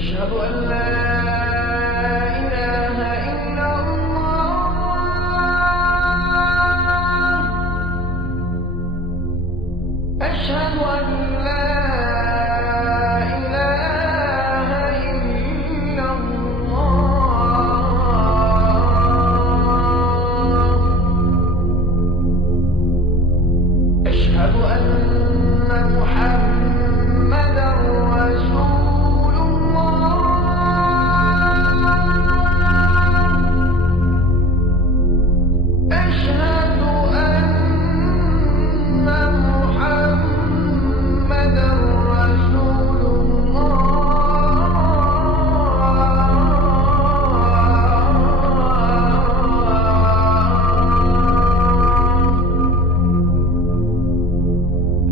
أشهد أن لا إله إلا الله أشهد أن لا إله إلا الله أشهد أن محمدا رسول الله أشهد أن محمدا رسول الله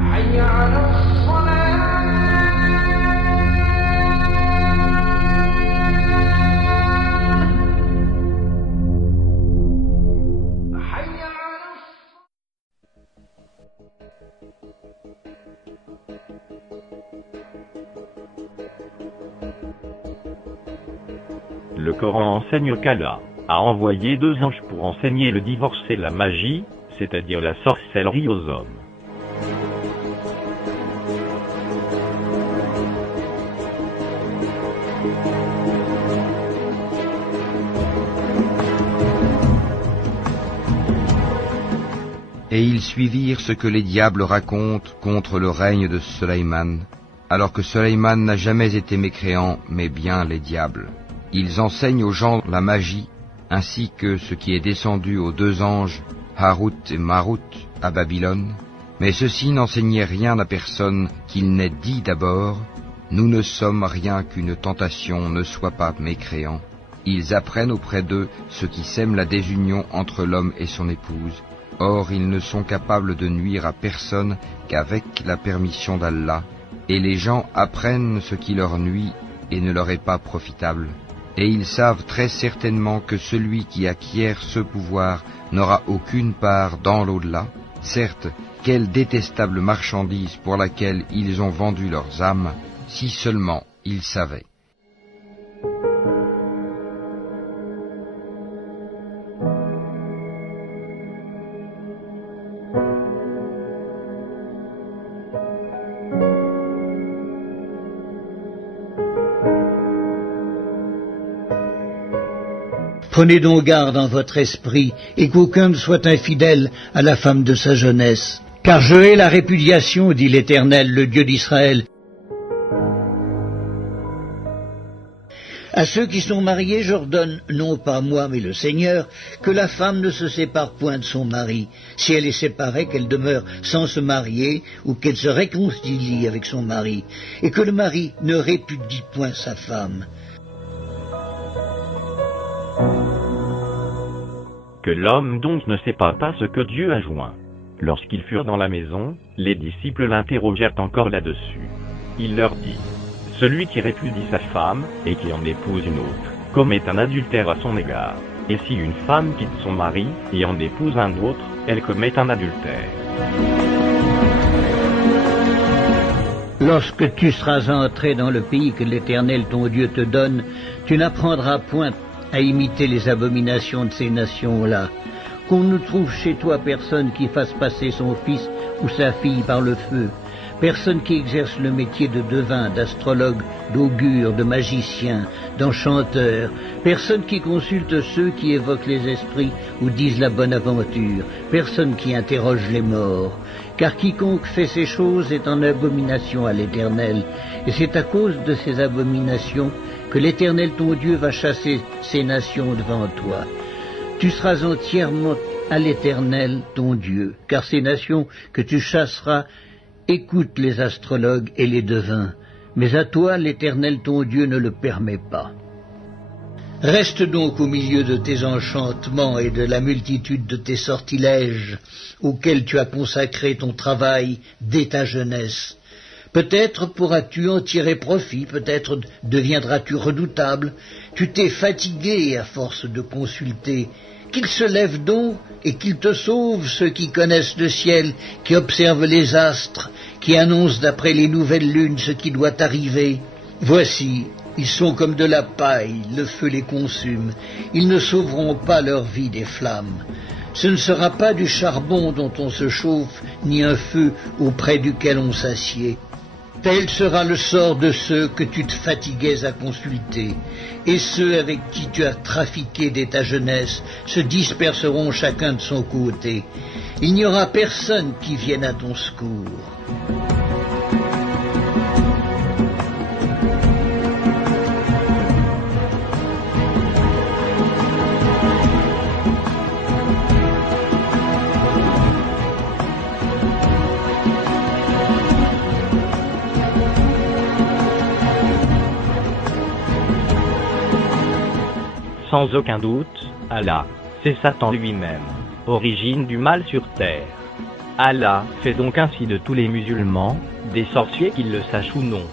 حي على Le Coran enseigne qu'Allah a envoyé 2 anges pour enseigner le divorce et la magie, c'est-à-dire la sorcellerie aux hommes. Et ils suivirent ce que les diables racontent contre le règne de Sulayman, alors que Sulayman n'a jamais été mécréant, mais bien les diables. Ils enseignent aux gens la magie, ainsi que ce qui est descendu aux 2 anges, Harut et Marut, à Babylone. Mais ceux-ci n'enseignaient rien à personne qu'il n'ait dit d'abord, « Nous ne sommes rien qu'une tentation, ne sois pas mécréant. » Ils apprennent auprès d'eux ce qui sème la désunion entre l'homme et son épouse. Or, ils ne sont capables de nuire à personne qu'avec la permission d'Allah, et les gens apprennent ce qui leur nuit et ne leur est pas profitable. Et ils savent très certainement que celui qui acquiert ce pouvoir n'aura aucune part dans l'au-delà. Certes, quelle détestable marchandise pour laquelle ils ont vendu leurs âmes, si seulement ils savaient. Prenez donc garde en votre esprit, et qu'aucun ne soit infidèle à la femme de sa jeunesse. Car je hais la répudiation, dit l'Éternel, le Dieu d'Israël. À ceux qui sont mariés, j'ordonne, non pas moi, mais le Seigneur, que la femme ne se sépare point de son mari. Si elle est séparée, qu'elle demeure sans se marier, ou qu'elle se réconcilie avec son mari, et que le mari ne répudie point sa femme. Que l'homme donc ne sépare pas ce que Dieu a joint. Lorsqu'ils furent dans la maison, les disciples l'interrogèrent encore là-dessus. Il leur dit, « Celui qui répudie sa femme, et qui en épouse une autre, commet un adultère à son égard. Et si une femme quitte son mari, et en épouse un autre, elle commet un adultère. » Lorsque tu seras entré dans le pays que l'Éternel ton Dieu te donne, tu n'apprendras point à imiter les abominations de ces nations-là. Qu'on ne trouve chez toi personne qui fasse passer son fils ou sa fille par le feu, personne qui exerce le métier de devin, d'astrologue, d'augure, de magicien, d'enchanteur, personne qui consulte ceux qui évoquent les esprits ou disent la bonne aventure, personne qui interroge les morts. Car quiconque fait ces choses est en abomination à l'Éternel, et c'est à cause de ces abominations que l'Éternel ton Dieu va chasser ces nations devant toi. Tu seras entièrement à l'Éternel ton Dieu, car ces nations que tu chasseras écoutent les astrologues et les devins, mais à toi l'Éternel ton Dieu ne le permet pas. Reste donc au milieu de tes enchantements et de la multitude de tes sortilèges, auxquels tu as consacré ton travail dès ta jeunesse. Peut-être pourras-tu en tirer profit, peut-être deviendras-tu redoutable. Tu t'es fatigué à force de consulter. Qu'il se lève donc et qu'il te sauve ceux qui connaissent le ciel, qui observent les astres, qui annoncent d'après les nouvelles lunes ce qui doit arriver. Voici, ils sont comme de la paille, le feu les consume, ils ne sauveront pas leur vie des flammes. Ce ne sera pas du charbon dont on se chauffe, ni un feu auprès duquel on s'assied. Tel sera le sort de ceux que tu te fatiguais à consulter, et ceux avec qui tu as trafiqué dès ta jeunesse se disperseront chacun de son côté. Il n'y aura personne qui vienne à ton secours. Sans aucun doute, Allah, c'est Satan lui-même, origine du mal sur terre. Allah fait donc ainsi de tous les musulmans, des sorciers qu'ils le sachent ou non.